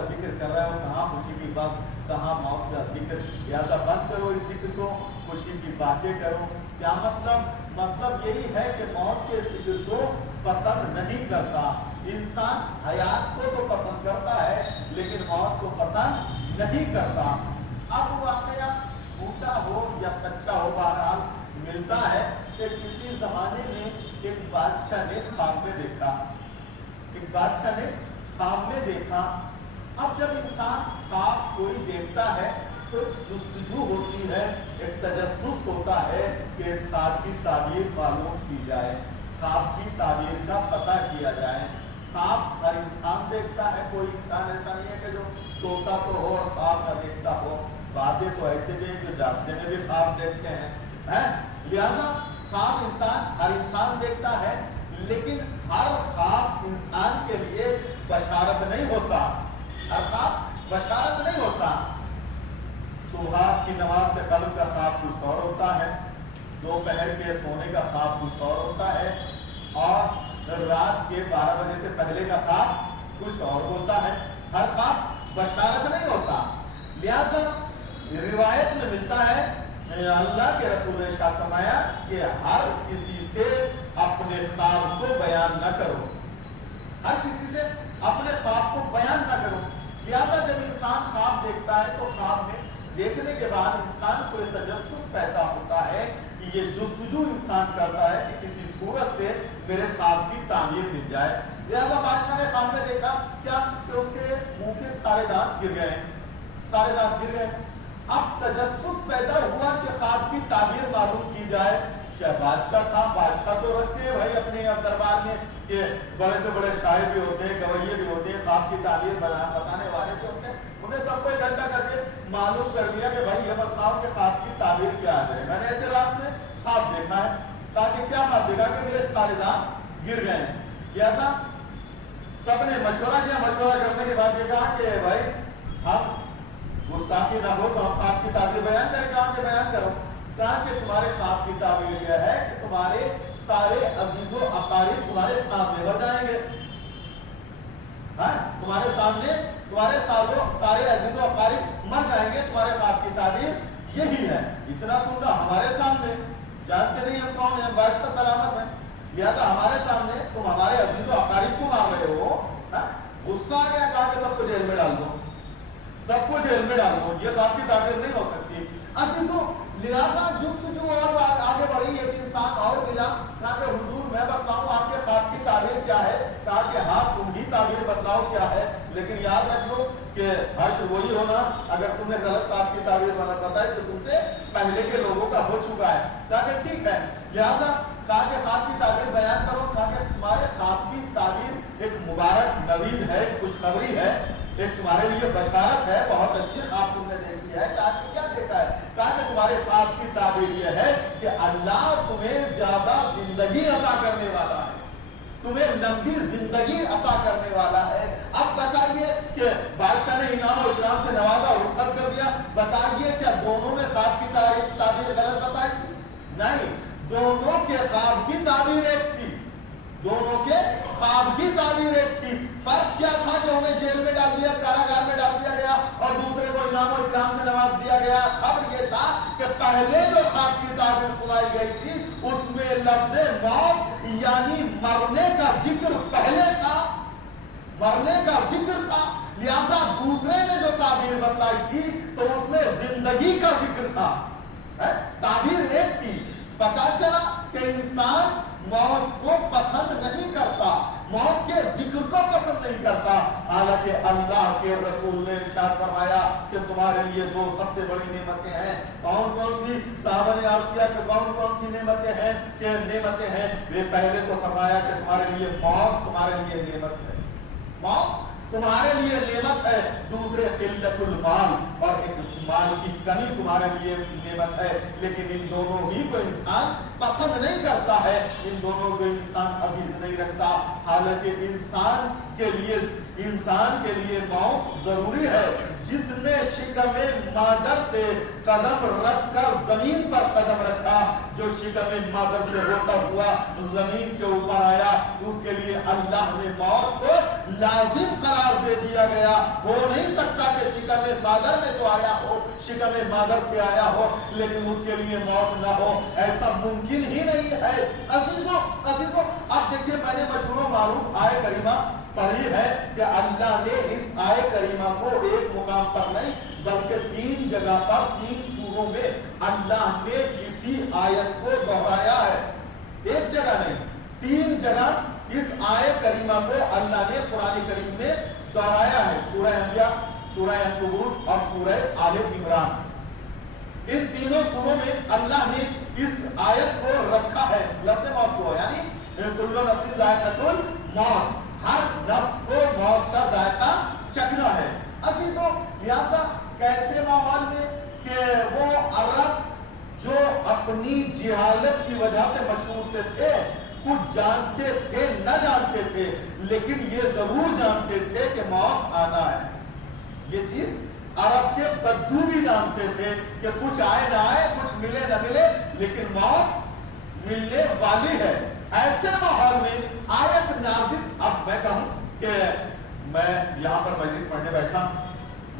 का जिक्र कर रहे हो, कहाँ खुशी की बात, कहाँ मौत का जिक्र। ऐसा बंद करो इस जिक्र को, खुशी की बातें करो। क्या मतलब यही है कि मौत के जिक्र को पसंद नहीं करता इंसान। हयात को तो पसंद करता है लेकिन मौत को पसंद नहीं करता। अब वो वाकया झूठा हो या सच्चा हो, बहरहाल मिलता है कि किसी जमाने में एक बादशाह ने ख्वाब में देखा, एक बादशाह ने ख्वाब में देखा। अब जब इंसान ख्वाब कोई देखता है तो जुस्तजू होती है, एक तजस्सुस होता है कि इस ख्वाब की ताबीर मालूम की जाए, ख्वाब की ताबीर का पता किया जाए। ख्वाब हर इंसान देखता है, कोई इंसान ऐसा नहीं है कि जो सोता तो हो और ख्वाब न देखता हो। बाज़े तो ऐसे भी हैं जो जागते में भी ख्वाब देखते हैं। लिहाजा ख्वाब हर इंसान देखता है, लेकिन हर ख्वाब इंसान के लिए बशारत नहीं होता, हर ख्वाब बशारत नहीं होता। सुबह की नमाज से कब्ल का ख्वाब कुछ और होता है, दोपहर के सोने का ख्वाब कुछ और होता है, और रात के 12 बजे से पहले का ख्वाब कुछ और होता है। हर ख्वाब बशारत नहीं होता। लिहाजा रिवायत में मिलता है, अल्लाह के रसूल ने इरशाद फरमाया कि हर किसी से अपने ख्वाब को बयान न करो, हर किसी से अपने ख्वाब को बयान न करो। लिहाजा जब इंसान ख्वाब देखता है तो ख्वाब में देखने के बाद इंसान को एक तजस्सुस पैदा होता है, ये जुस्तजू इंसान करता है कि किसी सूरत से मेरे ख्वाब की तामीर मिल जाए। लिहाजा बादशाह ने ख्वाब में देखा क्या कि उसके मुंह के सारे दांत गिर गए, सारे दांत गिर गए। अब तजस्सुस पैदा हुआ कि ख्वाब की ताबीर मालूम की जाए। चाहे बादशाह था, बादशाह तो रखते हैं भाई अपने दरबार में कि बड़े से बड़े शायर भी होते हैं, गवैये भी होते हैं, ख्वाब की ताबीर बताने वाले भी होते हैं। उन्हें सबको इकट्ठा करके मालूम कर दिया कि भाई ये बताओ कि ख्वाब की ताबीर क्या है। मैंने ऐसे रात में ख्वाब देखा है, ताकि क्या ख्वाब देखा कि मेरे सारे दांत गिर गए हैं। ऐसा सबने मशवरा किया, मशवरा करने के बाद ये कहा कि भाई हम गुस्ताखी ना हो तो हम ख्वाब की ताबीर बयान करें। कहा कि बयान करो। कहा कि तुम्हारे ख्वाब की ताबीर यह है कि तुम्हारे सारे अजीजो अकारीब तुम्हारे सामने मर जाएंगे। हाँ, तुम्हारे सामने तुम्हारे सारे अजीजो अकारीब मर जाएंगे। तुम्हारे ख्वाब की ताबीर यही है। इतना सुनना हमारे सामने, जानते नहीं हम कौन है, बादशाह सलामत है, लिहाजा हमारे सामने तुम हमारे अजीजो अकारीब को मार रहे हो। गुस्सा आ गया, कहा कि सबको जेल में डाल दो, सबको जेल में डाल दो, ये ख्वाब की ताबीर नहीं हो सकती। अजीजों, लिहाजा जुस्तजू और आगे बढ़ी, एक इंसान और मिला, कहा कि हुजूर मैं बताऊं आपके ख्वाब की ताबीर क्या है। कहा कि हाँ तुम ही ताबीर बताओ क्या है, लेकिन याद रख लो कि हर्ष वही होना अगर तुमने गलत ख्वाब की ताबीर बताई तो तुमसे पहले के लोगों का हो चुका है। कहा कि ठीक है, लिहाजा कहा कि ख्वाब की ताबीर बयान करो। कहा कि तुम्हारे ख्वाब की ताबीर एक मुबारक नवीद है, खुशखबरी है, एक तुम्हारे लिए बशारत है, बहुत अच्छी ख्वाब तुमने देखी है। कहा कि क्या देखा है। कहा कि तुम्हारे ख्वाब की ताबीर यह है कि अल्लाह तुम्हें ज्यादा जिंदगी अता करने वाला है, तुम्हें लंबी जिंदगी अता करने वाला है। अब बताइए कि बादशाह ने इनाम और इकराम से नवाजा और रुखसत कर दिया, बताइए क्या दोनों ने ख्वाब की ताबीर गलत बताई थी? नहीं, दोनों के ख्वाब की ताबीर एक थी, दोनों के ख्वाब की ताबीर एक थी। फर्क क्या था कि उन्हें जेल में डाल दिया, कारागार में डाल दिया गया और दूसरे को इनाम और इकराम से नवाज दिया गया। खबर यह था कि पहले जो ख्वाब की ताबीर सुनाई गई थी उसमें लफ्ज़े मौत यानी मरने का जिक्र पहले था, मरने का जिक्र था। लिहाजा दूसरे ने जो ताबीर बतलाई थी तो उसमें जिंदगी का जिक्र था, ताबीर एक थी। पता चला कि इंसान मौत को पसंद नहीं करता, मौत के जिक्र को पसंद नहीं करता। हालांकि अल्लाह के रसूल ने इरशाद फरमाया कि तुम्हारे लिए दो सबसे बड़ी नेमतें हैं। कौन कौन सी? साहबा ने अर्ज़ किया कि कौन कौन सी नेमतें हैं? कि नेमतें हैं वे पहले तो फरमाया कि तुम्हारे लिए मौत तुम्हारे लिए नेमत है, मौत तुम्हारे लिए नेमत है। दूसरे किल्लतुल माल, और एक माल की कमी तुम्हारे लिए नेमत है। लेकिन इन दोनों ही को इंसान पसंद नहीं करता है, इन दोनों को इंसान अजीज नहीं रखता। हालांकि इंसान के लिए इंसान के लिए मौत जरूरी है। जिसने शिकमे मादर से कदम रख कर जमीन पर कदम रखा, जो शिकमे मादर से होता हुआ जमीन के ऊपर आया, उसके लिए अल्लाह ने मौत को लाजिम करार दे दिया गया। हो नहीं सकता कि शिकमे मादर में तो आया हो, शिकमे मादर से आया हो, लेकिन उसके लिए मौत ना हो, ऐसा मुमकिन ही नहीं है। अजीजों अजीजों, अब देखिए, मैंने मशहूर मारूफ आय करीमा पढ़ी है कि अल्लाह ने इस आय करीमा को एक मुकाम पर नहीं बल्कि 3 जगह पर 3 सूरों में अल्लाह ने इसी आयत को दोहराया है। एक जगह नहीं, 3 जगह इस आय करीमा को अल्लाह ने कुरान करीम में दोहराया है। सूरह अंबिया, सूरह अनकबूत और सूरह आले इमरान। इन तीनों सूरों में अल्लाह ने इस आयत को रखा है, लफ्ज़ मौत को, यानी कुल्लु नफ्सिन ज़ाइक़तुल मौत, हर नफ्स को मौत का जायका चखना है। अजीजों, लिहाजा कैसे माहौल में कि वो अरब जो अपनी जिहालत की वजह से मशहूर थे, कुछ जानते थे न जानते थे, लेकिन ये जरूर जानते थे कि मौत आना है। ये चीज अरब के बद्दू भी जानते थे कि कुछ आए ना आए, कुछ मिले न मिले, लेकिन मौत मिलने वाली है। ऐसे माहौल में आयत नाज़िल, अब मैं कहूं कि मैं यहाँ पर मजलिस पढ़ने बैठा,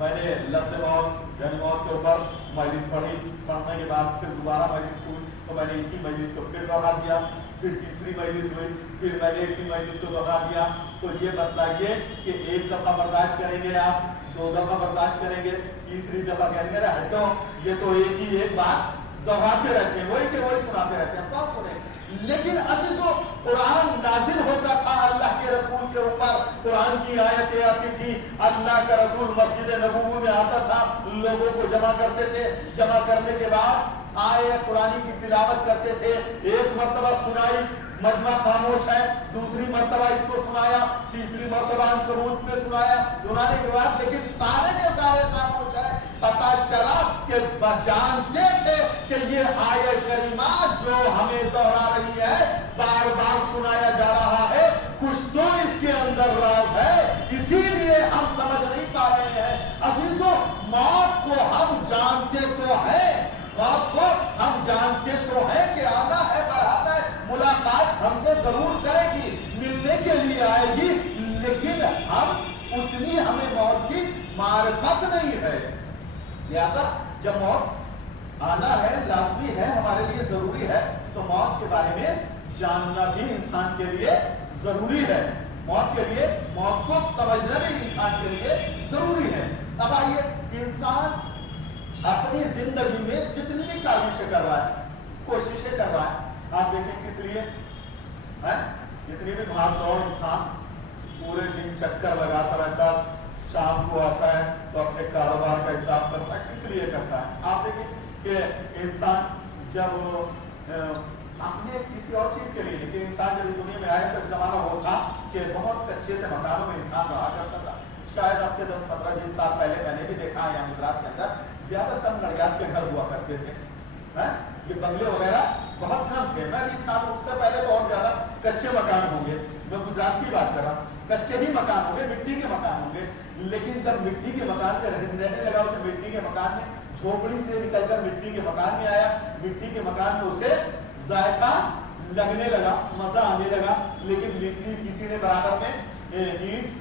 मैंने लफ्ज़ मौत यानी मौत के ऊपर मजलिस पढ़ी, पढ़ने के बाद फिर दोबारा मजलिस हुई, तो मैंने इसी मजलिस को फिर दोहरा दिया, फिर तीसरी मजलिस हुई, फिर मैंने इसी मजलिस को दोहरा दिया। तो ये बतलाइए कि एक दफा बर्दाश्त करेंगे आप, 2 दफा बर्दाश्त करेंगे, तीसरी दफा कहेंगे हटो, ये तो एक बात दोहराते रहते हैं, वही के वही सुनाते रहते हैं, कौन सुने। लेकिन अजीजों, कुरान नाजिल होता था अल्लाह के रसूल के ऊपर, कुरान की आयतें आती थी, अल्लाह का रसूल मस्जिद नबवी में आता था, लोगों को जमा करते थे, जमा करने के बाद आए कुरानी की तिलावत करते थे। एक मर्तबा सुनाई, मजमा खामोश है, दूसरी मर्तबा इसको सुनाया, तीसरी मर्तबा अनकबूत में सुनाया, सुनाने के बाद लेकिन सारे के सारे खामोश है। पता चला कि जानते थे कि ये आयत करीमा जो हमें दोहरा रही है, बार बार सुनाया जा रहा है, कुछ तो इसके अंदर राज है, इसीलिए हम समझ नहीं पा रहे हैं। अजीजों, मौत को हम जानते तो है, मौत को हम जानते तो है कि आना है, बढ़ाता है, मुलाकात हमसे जरूर करेगी, मिलने के लिए आएगी, लेकिन हम उतनी हमें मौत की मारिफत नहीं है। लिहाजा जब मौत आना है, लाजमी है, हमारे लिए जरूरी है, तो मौत के बारे में जानना भी इंसान के लिए जरूरी है। मौत के लिए, मौत को समझना भी इंसान के लिए जरूरी है। अब आइए, इंसान अपनी जिंदगी में जितनी भी काविशें कर रहा है, कोशिशें कर रहा है, आप देखें किस लिए है, जितनी भी भाग दौड़, इंसान पूरे दिन चक्कर लगाता रहता, शाम को आता है तो अपने कारोबार का हिसाब करता है, किस लिए करता है। आप देखें कि इंसान जब अपने किसी और चीज के लिए, लेकिन इंसान जब इस दुनिया में आया तो जमाना वो था कि बहुत कच्चे से मकानों में इंसान रहा करता था। शायद अब से 10, 15, 20 साल पहले मैंने भी देखा है, यहाँ गुजरात के अंदर ज्यादातर नड़ियाद के घर हुआ करते थे, ये बंगले वगैरह बहुत कम थे। मैं 20 साल उससे पहले तो और ज्यादा कच्चे मकान होंगे, मैं गुजरात की बात कर रहा हूँ, कच्चे ही मकान होंगे, मिट्टी के मकान होंगे। लेकिन जब मिट्टी के मकान में रहने लगा, उसे मिट्टी के मकान में, झोपड़ी से निकलकर मिट्टी के मकान में आया, मिट्टी के मकान में उसे जायका लगने लगा, मजा आने लगा। लेकिन मिट्टी किसी ने बराबर में ईंट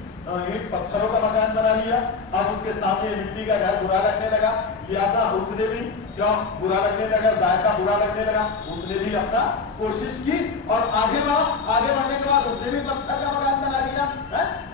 पत्थरों का मकान बना लिया, अब उसके सामने मिट्टी का घर बुरा लगने लगा, लिहाजा उसने भी क्यों बुरा लगने लगा, जायका बुरा लगने लगा, उसने भी अपना कोशिश की और आगे बढ़ने के बाद उसने भी पत्थर का मकान बना लिया,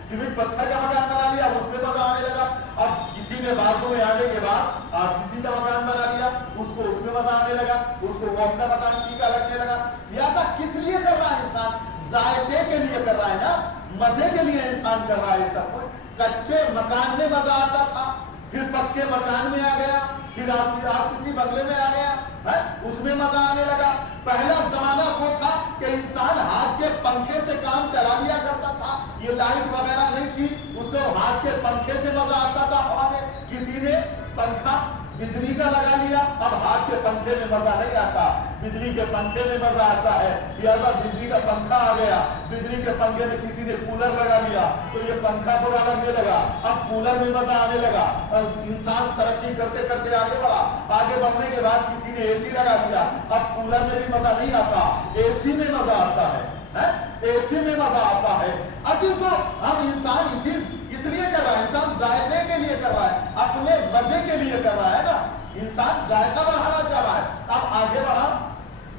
सीमेंट पत्थर का मकान बना लिया, उसमें मजा आने लगा। अब किसी ने बाजू में आने के बाद आरसीसी का मकान बना लिया, उसको उसमें मजा आने लगा, उसको वो अपना मकान फीका लगने लगा। लिहाजा किस लिए कर रहा है इंसान? जायके के लिए कर रहा है ना, मजे के लिए इंसान कर रहा है सब कुछ। कच्चे मकान में मजा आता था, फिर पक्के मकान में आ गया, फिर आरसीसी बंगले में आ गया, है उसमें मजा आने लगा। पहला जमाना वो था कि इंसान हाथ के पंखे से काम चला लिया करता था, ये लाइट वगैरह नहीं थी, उसको हाथ के पंखे से मजा आता था हवा में। किसी ने पंखा बिजली का लगा लिया, अब हाथ के पंखे में मजा नहीं आता, बिजली के पंखे में मजा आता है, लिहाजा बिजली का पंखा आ गया, बिजली के पंखे में किसी ने कूलर लगा लिया तो ये पंखा बुरा लगने लगा, अब कूलर में मजा आने लगा। इंसान तरक्की करते करते आगे बढ़ा, आगे बढ़ने के बाद किसी ने एसी लगा दिया, अब कूलर में भी मजा नहीं आता, एसी में मजा आता है, एसी में मजा आता है। असीसो हम इंसान इसलिए कर रहा है, इंसान जायके के लिए कर रहा है, अपने मजे के लिए कर रहा है ना, इंसान जायका बढ़ाना चाह रहा है। अब आगे बढ़ा,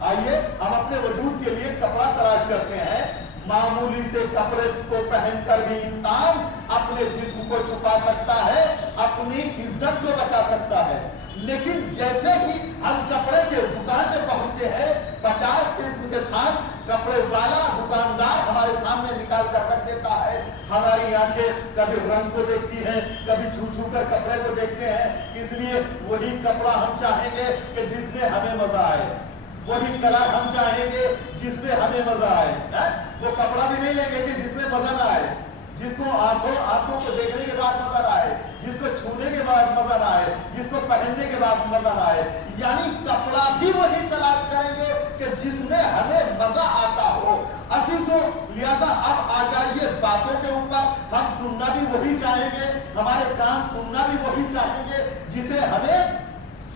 आइए हम अपने वजूद के लिए कपड़ा तलाश करते हैं। मामूली से कपड़े को पहनकर भी इंसान अपने जिस्म को छुपा सकता है, अपनी इज्जत को बचा सकता है। लेकिन जैसे ही हम कपड़े के दुकान में पहुंचते हैं, 50 किस्म के थान कपड़े वाला दुकानदार हमारे सामने निकाल कर रख देता है। हमारी आंखें कभी रंग को देखती हैं, कभी छू छू कर कपड़े को देखते हैं, इसलिए वही कपड़ा हम चाहेंगे कि जिसमें हमें मजा आए, वही कलर हम चाहेंगे जिसमें हमें मजा आए, वो कपड़ा भी नहीं लेंगे कि जिसमें मजा ना आए, जिसको आंखों को देखने के बाद मजा ना आए, जिसको छूने के बाद मजा ना आए, जिसको पहनने के बाद मजा ना आए। यानी कपड़ा भी वही तलाश करेंगे कि जिसमें हमें मजा आता हो। असीसो लिहाजा अब आ जाइए बातों के ऊपर, हम सुनना भी वही चाहेंगे, हमारे कान सुनना भी वही चाहेंगे जिसे हमें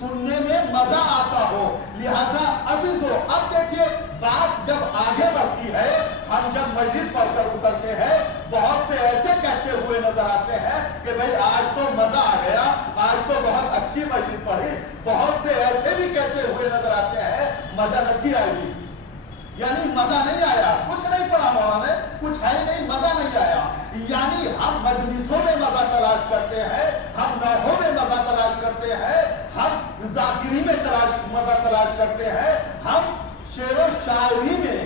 सुनने में मजा आता हो। लिहाजा अजीजो अब देखिए बात जब आगे बढ़ती है, हम जब मजलिस पढ़कर उतरते हैं, बहुत से ऐसे कहते हुए नजर आते हैं कि भाई आज तो मजा आ गया, आज तो बहुत अच्छी मजलिस पढ़ी। बहुत से ऐसे भी कहते हुए नजर आते हैं मजा नहीं आएगी, यानी मजा नहीं आया, कुछ नहीं पढ़ा मौलाना ने, कुछ है नहीं, मजा नहीं आया। यानी हम मजलिसों में मजा तलाश करते हैं, हम नौहों में मजा तलाश करते हैं, हम जाकिरी में मजा तलाश करते हैं, हम शेरो शायरी में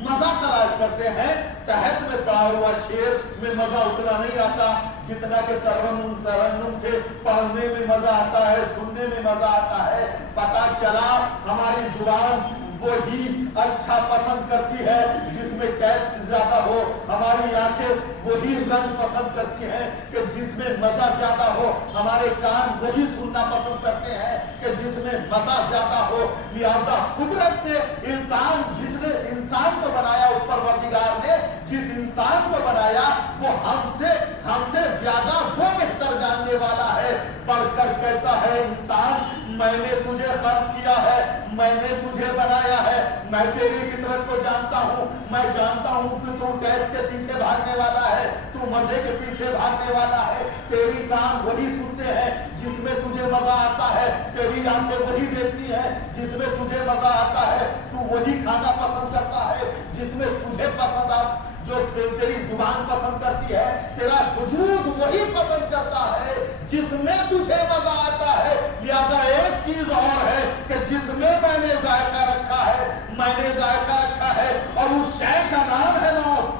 मजा तलाश करते हैं। तहत में पढ़ा हुआ शेर में मजा उतना नहीं आता जितना कि तरन्नुम से पढ़ने में मजा आता है, सुनने में मजा आता है। पता चला हमारी जुबान वही अच्छा पसंद करती है जिसमें टेस्ट ज्यादा हो, हमारी आंखें वही रंग पसंद करती हैं कि जिसमें मजा ज्यादा हो, हमारे कान वही सुनना पसंद करते हैं कि जिसमें मजा ज्यादा हो। लिहाजा कुदरत ने जिसने इंसान को बनाया, उस परवरदिगार ने जिस इंसान को बनाया वो हमसे ज्यादा वो बेहतर जानने वाला है। बढ़कर कहता है इंसान मैंने तुझे खल्क किया है, मैंने तुझे बनाया है, मैं तेरी फितरत को जानता हूँ, मैं जानता हूँ कि तू टेस्ट के पीछे भागने वाला है, तू मजे के पीछे भागने वाला है। तेरी कान वही सुनते हैं जिसमें तुझे मजा आता है, तेरी आंखें वही देखती हैं जिसमें तुझे मजा आता है, तू वही खाना पसंद करता है जिसमें तुझे पसंद आ, जो तेरी जुबान पसंद करती है, तेरा वजूद वही पसंद करता है जिसमें तुझे मजा आता है। लिहाजा एक चीज और है कि जिसमें मैंने जायका रखा है, मैंने जायका रखा है, और उस शय का नाम है मौत,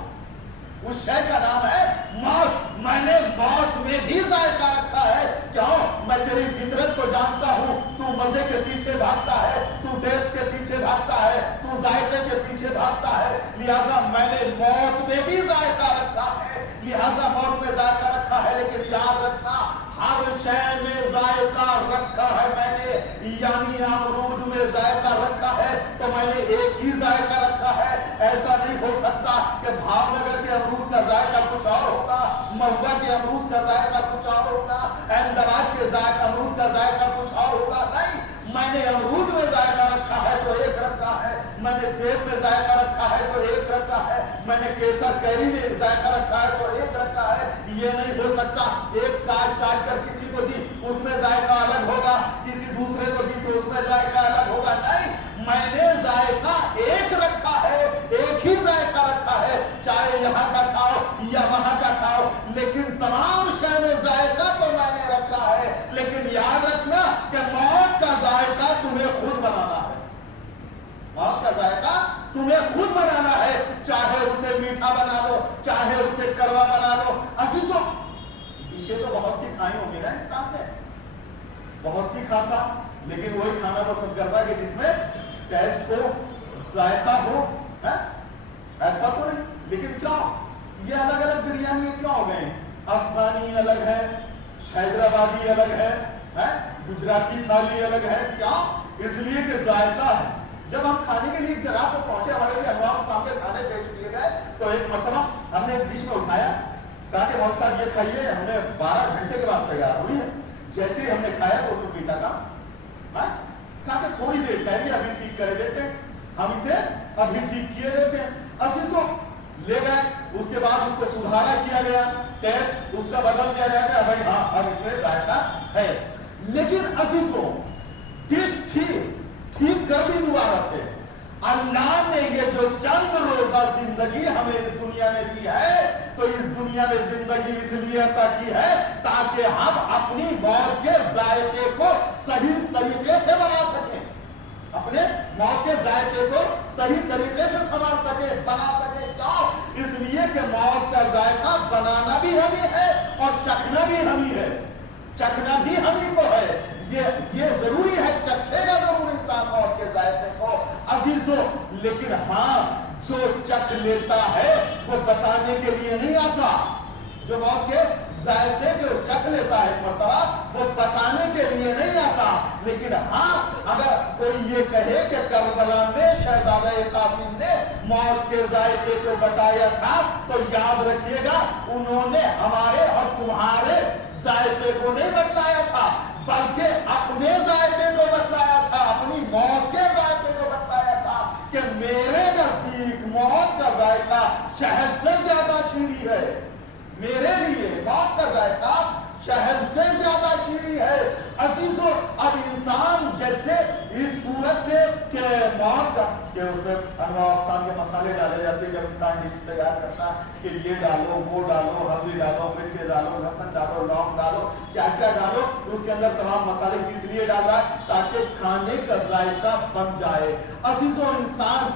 उस शय का नाम है मौत। मैंने मौत में भी जायका रखा है। क्यों? मैं तेरी फितरत को जानता हूँ, तू मजे के पीछे भागता है, तू टेस्ट के पीछे भागता है, तू जायके के पीछे भागता है। लिहाजा मैंने मौत में भी जायका रखा है, लिहाजा मौत में जायका रखा है। लेकिन याद रखना हर शय में जायका रखा है मैंने, यानी अमरूद में जायका रखा है तो मैंने एक ही जायका रखा है। ऐसा नहीं हो सकता कि भावनगर के अमरूद का जायका कुछ और होगा, महुआ के अमरूद का जायका कुछ और होगा, अहमदाबाद के अमरूद का जायका कुछ और होगा। नहीं, मैंने अमरूद में जायका रखा है तो एक रखा है, मैंने सेब में जायका रखा है तो एक रखा है, मैंने केसर कैरी में जायका रखा है तो एक रखा है। ये नहीं हो सकता एक काट कर किसी को दी उसमें जायका अलग होगा, किसी दूसरे को दी तो उसमें जायका अलग होगा। नहीं, मैंने जायका एक रखा है, एक ही जायका रखा है, चाहे यहाँ का खाओ या वहां का खाओ, लेकिन तमाम शय में जायका तो मैंने रखा है। लेकिन याद रखना कि मौत का जायका तुम्हें खुद बनाना है, मौत का जायका तुम्हें खुद बनाना है, चाहे उसे मीठा बना लो, चाहे उसे कड़वा बना लो। अजीजों, डिशें तो बहुत सी खाई होंगी ना इंसान ने, बहुत सी खाता, लेकिन वही खाना पसंद करता है कि जिसमें टेस्ट हो, जायका हो, है? ऐसा तो नहीं। लेकिन क्यों ये अलग अलग बिरयानी क्यों हो गए? अफगानी अलग है, हैदराबादी अलग है, गुजराती थाली अलग है। क्या? इसलिए कि जायका है। جب ہم کھانے کے لیے ایک جگہ پہ پہنچے, ہمارے لیے انواع سامنے کھانے پیش کیے گئے, تو ایک مرتبہ ہم نے ایک ڈش میں اٹھایا, کہا کہ مولوی صاحب یہ کھائیے, ہم نے 12 گھنٹے کے بعد تیار ہوئی ہے. جیسے ہی ہم نے کھایا تو اس کو پیٹا تھا, کہا کہ تھوڑی دیر پہلے ابھی ٹھیک کرے دیتے ہیں, ہم اسے ابھی ٹھیک کیے دیتے ہیں. عزیزوں لے گئے, اس کے بعد اس کو سدھارا کیا گیا, ٹیسٹ اس کا بدل دیا گیا کہ بھائی ہاں اب اس میں ذائقہ ہے. لیکن عزیزوں ڈش تھی ٹھیک کر دی دوبارہ سے. اللہ نے یہ جو چند روزہ زندگی ہمیں اس دنیا میں دی ہے, تو اس دنیا میں زندگی اس لیے عطا کی ہے تاکہ ہم اپنی موت کے ذائقے کو صحیح طریقے سے بنا سکیں, اپنے موت کے ذائقے کو صحیح طریقے سے سنبھال سکے, بنا سکے. کیوں؟ اس لیے کہ موت کا ذائقہ بنانا بھی ہمیں ہے اور چکھنا بھی ہمیں ہے, چکھنا بھی ہمیں کو ہے. یہ ضروری ہے, چکھے گا ضرور انسان موت کے ذائقے کو عزیزوں. لیکن ہاں جو چکھ لیتا ہے وہ بتانے کے لیے نہیں آتا. جو موت کے ذائقے کو چکھ لیتا ہے مرتبہ, وہ بتانے کے لیے نہیں آتا. لیکن ہاں اگر کوئی یہ کہے کہ کربلا میں شہزادہ قاسم نے موت کے ذائقے کو بتایا تھا, تو یاد رکھیے گا انہوں نے ہمارے اور تمہارے ذائقے کو نہیں بتلایا تھا, بلکہ اپنے ذائقے کو بتلایا تھا, اپنی موت کے ذائقے کو بتلایا تھا کہ میرے نزدیک موت کا ذائقہ شہد سے زیادہ شیریں ہے. میرے لیے موت کا ذائقہ شہد سے زیادہ شیریں ہے. عزیزوں اب انسان جیسے اس صورت سے کہ موت کا کہ اس میں انواع اقسام کے مسالے ڈالے جاتے ہیں, جب انسان ڈش تیار کرتا ہے کہ یہ ڈالو, وہ ڈالو, ہلدی ڈالو, مرچیں ڈالو, لہسن ڈالو, لونگ ڈالو, کیا کیا ڈالو, اس کے اندر تمام مسالے کس لیے ڈال رہا ہے تاکہ کھانے کا ذائقہ بن جائے. عزیزوں انسان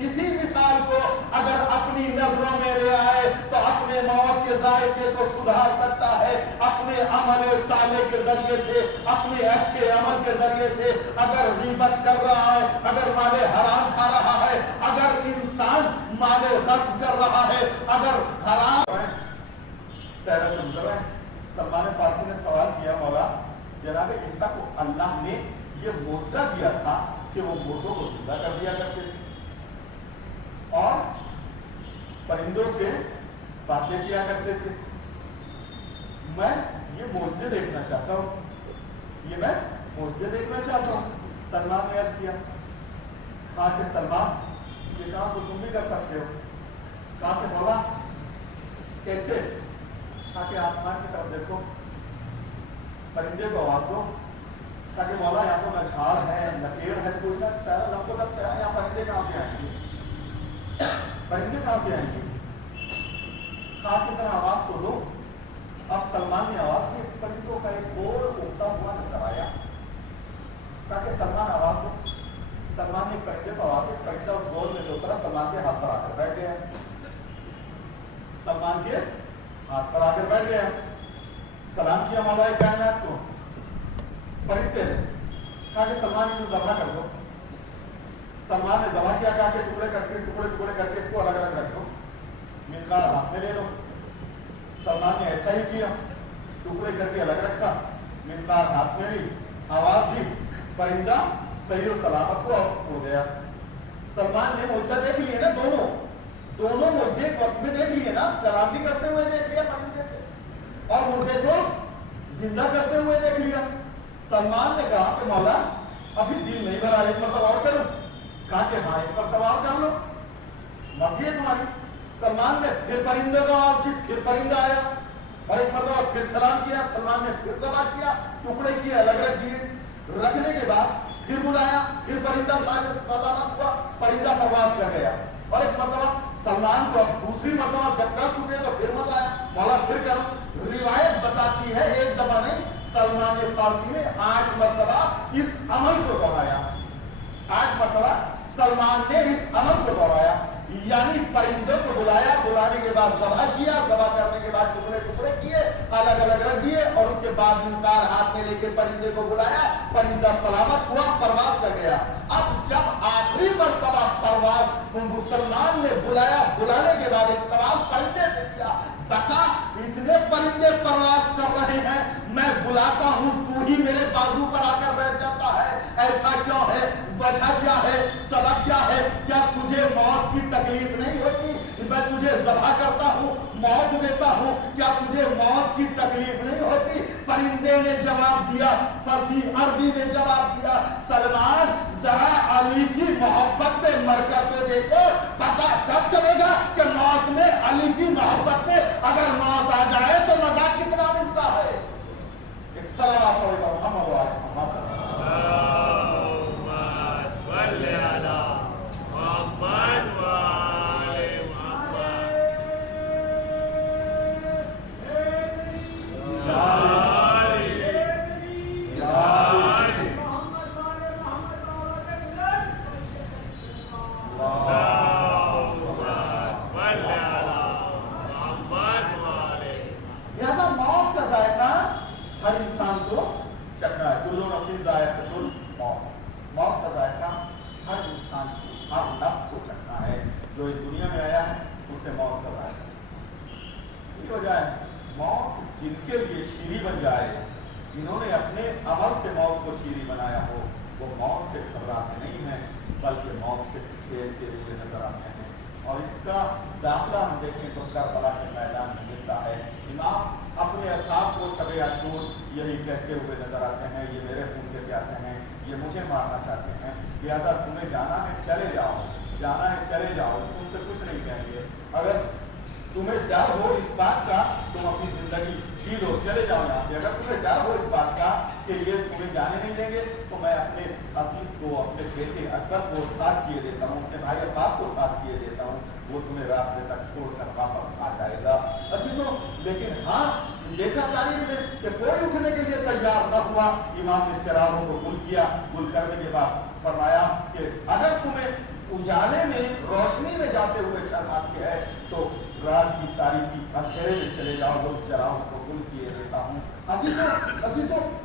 اسی مثال کو اگر اپنی نظروں میں لے آئے تو اپنے موت کے ذائقے کو سدھار سکتا ہے. اپنے عمل صالح کے ذریعے سے, اپنے اچھے عمل کے ذریعے سے, اگر غیبت کر رہا ہے, اگر مال حرام کھا رہا ہے, اگر انسان مال غصب کر رہا ہے, اگر حرام سیرہ سن کر رہے ہیں. سلمان فارسی نے سوال کیا, مولا جناب عیسیٰ کو اللہ نے یہ معجزہ دیا تھا کہ وہ مردوں کو زندہ کر دیا کرتے تھے اور پرندوں سے باتیں کیا کرتے تھے. میں یہ معجزے دیکھنا چاہتا ہوں, یہ میں معجزے دیکھنا چاہتا ہوں. سلمان نے عرض کیا, کہا کہ سلمان یہ کام تو تم بھی کر سکتے ہو. کہا کہ مولا کیسے؟ کہا کہ آسمان کی طرف دیکھو, پرندے کو آواز دو. کہا کہ مولا یہاں تو نہ جھاڑ ہے نہ پیڑ ہے, کوئی نہ سایہ لمبو تک سے یہاں پرندے کہاں سے آئیں گے, پرندے کہاں سے آئیں گے؟ کہا کہ ذرا آواز تو دو. اب سلمان نے آواز دی, پرندوں کا ایک گول اڑتا ہوا نظر آیا. کہا کہ سلمان آواز دو. سلمان نے پرندے کو آواز دی, پرندہ اس گول میں سے اترا, سلمان کے ہاتھ پر آ کر بیٹھ گیا. سلمان کے ہاتھ پر آ کر بیٹھ گیا. سلام کیا مولا کائنات کو. پرندے نے کہا کہ سلمان اسے ذبح کر دو. سلمان نے ذبح کیا, کہا کہ ٹکڑے کر کے ٹکڑے ٹکڑے کر کے اس کو الگ الگ رکھ دو, منقار ہاتھ میں لے لو. سلمان نے ایسا ہی کیا, ٹکڑے کر کے الگ رکھا, منقار ہاتھ میں لی, آواز دی, پرندہ صحیح و سلامت کو اڑ گیا. سلمان نے معجزہ دیکھ لیے نا, دونوں معجزے ایک وقت میں دیکھ لیے نا, کلام بھی کرتے ہوئے دیکھ لیا پرندے سے اور مردے کو زندہ کرتے ہوئے دیکھ لیا. سلمان نے کہا کہ مولا ابھی دل نہیں بھرا, ایک مرتبہ اور کروں. کہا کہ ہاں ایک مرتبہ اور کر لو, مرضی ہے تمہاری. سلمان نے پھر پرندے کو آواز دی, پھر پرندہ آیا اور ایک مرتبہ پھر سلام کیا. سلمان نے پھر ذبح کیا, ٹکڑے کیے, الگ رکھ دیے. رکھنے کے بعد پھر بلایا, پھر پرندہ سلامت ہوا, پرندہ پرواز کر گیا. اور ایک مرتبہ سلمان کو اب دوسری مرتبہ جب کر چکے تو پھر مزہ آیا, مولا پھر کرو. روایت بتاتی ہے ایک دفعہ نہیں, سلمان فارسی نے 8 مرتبہ اس عمل کو دہرایا. 8 مرتبہ سلمان نے اس عمل کو دہرایا, یعنی پرندوں کو بلایا, بلانے کے بعد ذبح کیا, ذبح کرنے کے بعد ٹکڑے ٹکڑے کیے, الگ الگ رکھ دیے اور اس کے بعد منقار ہاتھ میں لے کے پرندے کو بلایا. پرندہ سلامت ہوا, پرواز کر گیا. اب جب آخری مرتبہ پرواز سلمان نے بلایا, بلانے کے بعد ایک سوال پرندے سے کیا, بتا اتنے پرندے پرواز کر رہے ہیں, میں بلاتا ہوں تو ہی میرے بازو پر آ کر بیٹھ جاتا ہے, ایسا کیوں ہے؟ वजह क्या है, सबब क्या है? क्या तुझे मौत की तकलीफ नहीं होती? मैं तुझे ज़बह करता हूँ, मौत देता हूँ, क्या तुझे मौत की तकलीफ नहीं होती? परिंदे ने जवाब दिया, फसीह अरबी ने जवाब दिया, सलमान जरा अली की मोहब्बत में मरकर तो देखो, पता कब चलेगा कि मौत में, अली की मोहब्बत में अगर मौत आ जाए तो मजा कितना मिलता है। एक सलाम पड़ेगा मोहम्मद वाले मोहम्मद।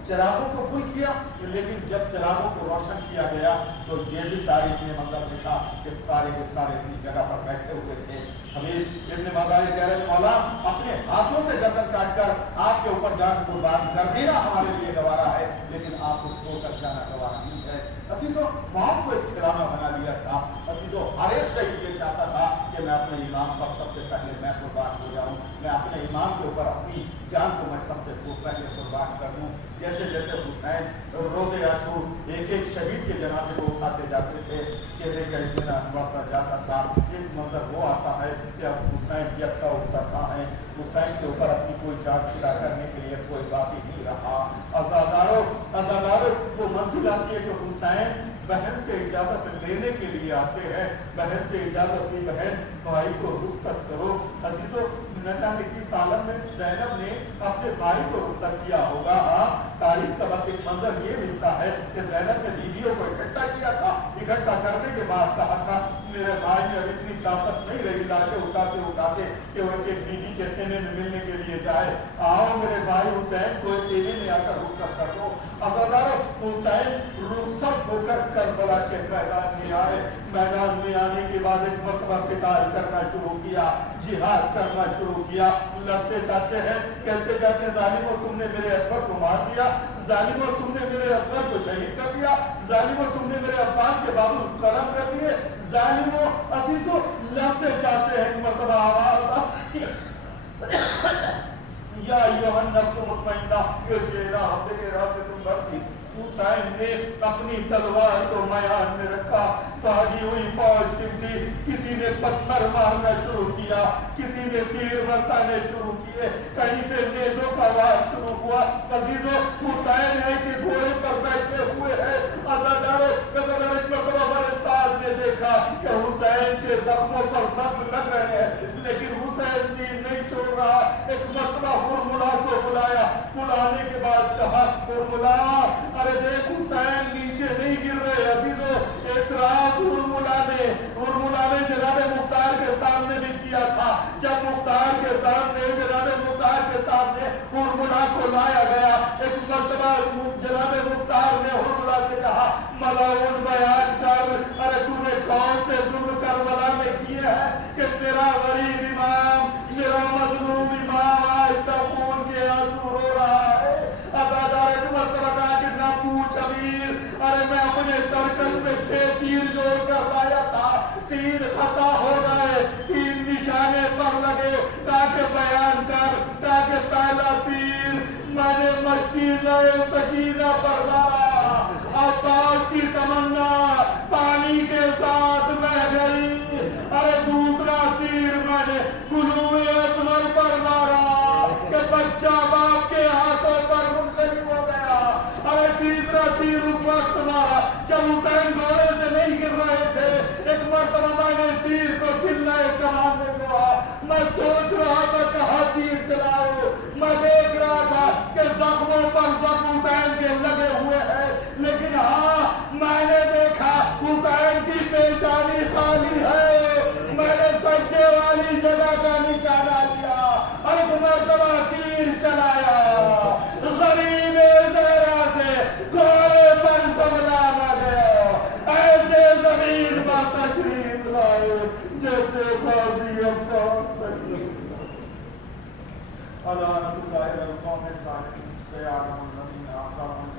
चरागों को गुल किया, लेकिन जब चरागों को रोशन किया गया तो ये भी तारीख ने मंजर दिखा कि सारे के सारे अपनी जगह पर बैठे हुए थे। हबीब इब्न मज़ाहिर कह रहे थे, मौला अपने हाथों से गर्दन काटकर आपके ऊपर जान कुर्बान कर देना हमारे लिए गवारा है, लेकिन आपको छोड़कर जाना गवारा नहीं है। असीजों, मौत को एक खिलौना बना लिया था। असीजों, हर एक शहीद ये चाहता था कि मैं अपने इमाम पर सबसे पहले मैं कुर्बान हो जाऊं, मैं अपने इमाम के ऊपर अपनी जान को मैं सबसे पहले कुर्बान कर दूं। जैसे जैसे हुसैन रोज़े आशूर एक एक शहीद के जनाजे को उठाते जाते थे, चेहरे का इत्मीनान बढ़ता जाता था। एक मंजर वो आता है कि अब हुसैन यक्का उतर रहा है, हुसैन के ऊपर अपनी कोई जान फिदा करने के लिए कोई बाकी नहीं रहा। अज़ादारों वो मंजिल आती है कि हुसैन बहन से इजाजत लेने के लिए आते हैं, बहन से इजाजत ली, बहन भाई को रुखसत करो। अजीजों, न जाने किस आलम में ज़ैनब ने अपने भाई को रुखसत किया होगा। तारीख का बस एक मंजर ये मिलता है कि ज़ैनब ने बीवियों को इकट्ठा किया था, इकट्ठा करने के बाद कहा था मेरे भाई में अब इतनी ताकत नहीं रही लाशें उठाते उठाते कि वो एक बीवी के खेमे में मिलने के लिए जाए, आओ मेरे भाई हुसैन को खेमे में आकर रुखसत कर दो। अज़ादारों, हुसैन रुखसत होकर करबला के मैदान में आए। मैदान में आने के बाद एक मरतबा क़िताल करना शुरू किया, जिहाद करना शुरू किया। लड़ते जाते हैं, कहते जाते जालिमों तुमने मेरे अकबर को मार दिया, जालिमों तुमने मेरे असगर को शहीद कर दिया, जालिमों तुमने मेरे अब्बास के बाबू कलम कर दिए, जालिमों असीसों लड़ते जाते हैं। मरतबा आवाज आती है या अय्युहन नफ्स मुतमइन्ना इरजिई इला रब्बिकी रादियतुन मर्दिय्या। हुसैन ने अपनी तलवार को मैदान में रखा, भागी हुई फौज सिमटी, किसी ने पत्थर मारना शुरू किया, किसी ने तीर बरसाने शुरू किए, कहीं से नेज़ों का वार शुरू हुआ। अजीजों, हुसैन है कि घोड़े पर बैठे हुए हैं। अज़ादारों, एक मरतबा बड़े साद ने देखा कि हुसैन के जख्मों पर जख्म लग रहे हैं, लेकिन हुसैन जीन नहीं छोड़ रहा। एक मरतबा हुरमुला को बुलाया, बुलाने के बाद कहा हुरमुला, अरे देख हुसैन नीचे नहीं गिर रहे। अजीजों, एतराज हुरमुला ने जनाब मुख्तार के सामने भी किया था। जब मुख्तार के सामने, जनाब मुख्तार के सामने हुरमुला को लाया गया, एक मरतबा जनाब मुख्तार ने हुरमुला से कहा मलाउन बयान कर, अरे तूने कौन से जुल्म करबला में किए हैं कि मेरा गरीब इमाम, मेरा मजलूम इमाम आज तक खून के आंसू रो रहा है। अज़ादार एक मरतबा कहा कि ना पूछ अमीर, अरे मैं अपने तरकल में 6 تین خطا ہو گئے، تین نشانے پر لگے تاکہ بیان کر، تاکہ پہلا تیر میں نے مشکیزہ سکینہ پر مارا، عباس کی تمنا پانی کے ساتھ بہ گئی، ارے دوسرا تیر میں نے گلوئے اصغر پر مارا کہ بچہ باپ کے ہاتھوں پر منقلب ہو گیا، ارے تیسرا تیر اس وقت مارا جب حسین گھوڑے سے نہیں گر رہے تھے، ایک مرتبہ میں نے تیر کو چلائے کمان میں جوڑا، میں سوچ رہا تھا کہاں تیر چلاؤ، میں دیکھ رہا تھا کہ زخموں پر زخم حسین کے لگے ہوئے ہیں، لیکن ہاں میں نے دیکھا حسین کی پیشانی خالی ہے، میں نے سجدے والی جگہ کا نشانہ لیا، ایک مرتبہ تیر چلایا، غریب زہرا سے گھوڑے پر سنبھالا گیا، ایسے زمین پر تشریف لائے جیسے غازی عباس تشریف لائے۔ اللہ نبی صاحب القوم صالحین سے آدم الذین آثار